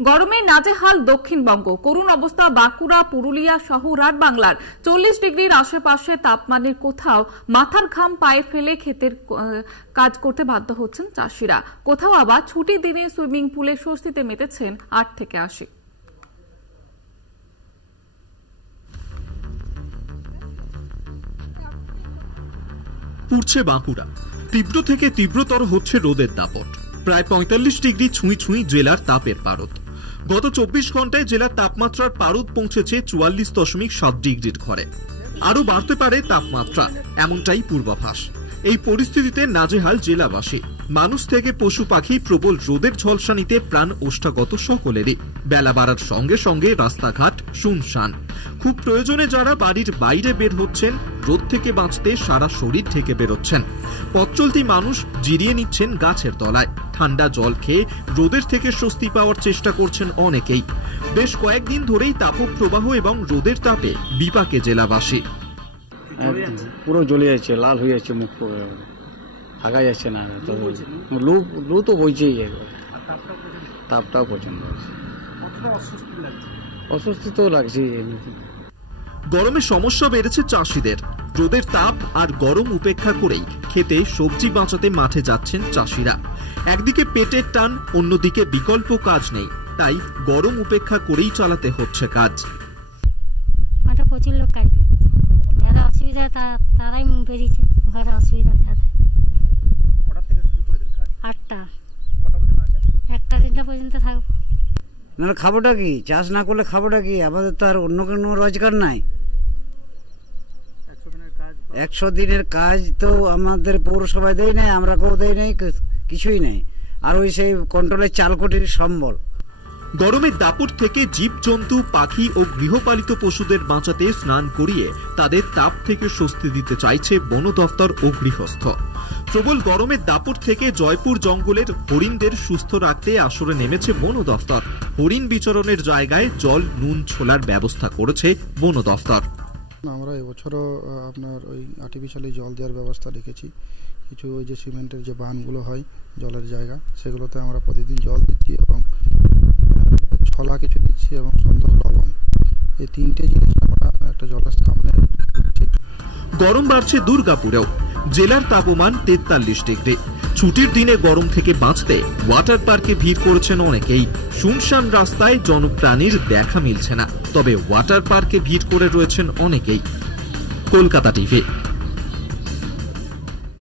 গরমে নাজেহাল দক্ষিণবঙ্গ। করুণ অবস্থা বাঁকুড়া, পুরুলিয়া সহ রাত বাংলার। 40 ডিগ্রির আশেপাশে তাপমানের কোথাও মাথার ঘাম পায়ে ফেলে ক্ষেতের কাজ করতে বাধ্য হচ্ছেন চাষিরা। কোথাও আবার ছুটির দিনে সুইমিং পুলে স্বস্তিতে মেতেছেন 8 থেকে 80। পুড়ছে বাঁকুড়া। তীব্র থেকে তীব্রতর হচ্ছে রোদের দাপট। প্রায় 45 ডিগ্রি ছুঁই ছুঁই জেলার তাপের পারদ। গত 24 ঘন্টায় জেলার তাপমাত্রার পারদ পৌঁছেছে 44.7 ডিগ্রির ঘরে। আরো বাড়তে পারে তাপমাত্রা, এমনটাই পূর্বাভাস। এই পরিস্থিতিতে নাজেহাল জেলাবাসী। মানুষ থেকে পশু পাখি প্রবল রোদের ঝলসানিতে প্রাণ ওষ্ঠাগত সকলেরই। বেলা বাড়ার সঙ্গে সঙ্গে রাস্তাঘাট শুনশান। খুব প্রয়োজনে যারা বাড়ির বাইরে বের হচ্ছেন, রোদ থেকে বাঁচতে সারা শরীর থেকে বেরোচ্ছেন। পথ চলতি মানুষ জিরিয়ে নিচ্ছেন গাছের তলায়। ঠান্ডা জল খেয়ে রোদের থেকে স্বস্তি পাওয়ার চেষ্টা করছেন অনেকেই। বেশ কয়েকদিন ধরেই তাপপ্রবাহ এবং রোদের তাপে বিপাকে জেলাবাসী। পুরো জ্বলে যাচ্ছে, লাল হয়ে যাচ্ছে, মুখ থাকা যাচ্ছে না। লু তো বইছেই, তাপটাও প্রচন্ড অস্বস্তি তো লাগছে। গরমে সমস্যা বেড়েছে চাষিদের। রোদের তাপ আর গরম উপেক্ষা করেই খেতে সবজি বাঁচাতে মাঠে যাচ্ছেন চাষিরা। একদিকে পেটের টান, অন্যদিকে বিকল্প কাজ নেই, তাই গরম উপেক্ষা করেই চালাতে হচ্ছে কাজ। প্রচুর লোক কাজ করছে, যারা অসুবিধা তারাই মুখ বেরিয়েছে, ঘরে অসুবিধা যাদের। 8টা 1টা 3টা পর্যন্ত থাকবো। নাহলে খাবোটা কি? চাষ না করলে খাবোটা কি? আমাদের তো আর অন্য কোনো রোজগার নাই। 100 দিনের কাজ তো আমাদের পৌরসভায় দেয় নাই, আমরা কেউ দেয় নাই, কিছুই নেই। আর ওই সেই কন্ট্রোলের 4 কোটির সম্বল। গরমের দাপট থেকে জীবজন্তু, পাখি ও গৃহপালিত পশুদের বাঁচাতে স্নান করিয়ে তাদের তাপ থেকে স্বস্তি দিতে চাইছে বন দফতর ও গৃহস্থ। প্রবল গরমের দাপট থেকে জয়পুর জঙ্গলের হরিণদের সুস্থ রাখতে আসরে নেমেছে বন দফতর। হরিণ বিচরণের জায়গায় জল, নুন, ছোলার ব্যবস্থা করেছে বন দফতর। আমরা এবছরও আপনার ওই আর্টিফিশিয়ালি জল দেওয়ার ব্যবস্থা রেখেছি। কিছু ওই যে সিমেন্টের যে বানগুলো হয় জলের জায়গা, সেগুলোতে আমরা প্রতিদিন জল দিচ্ছি এবং ছলা কিছু দিচ্ছি এবং সুন্দর লবণ, এই 3টে জিনিস আমরা একটা জলের সামনে দিচ্ছি। গরম বাড়ছে দুর্গাপুরেও। জেলার তাপমান 43 ডিগ্রি। ছুটির দিনে গরম থেকে বাঁচতে ওয়াটার পার্কে ভিড় করেছেন অনেকেই। শুনশান রাস্তায় জনপ্রাণীর দেখা মিলছে না, তবে ওয়াটার পার্কে ভিড় করে রয়েছেন অনেকেই। কলকাতা টিভি।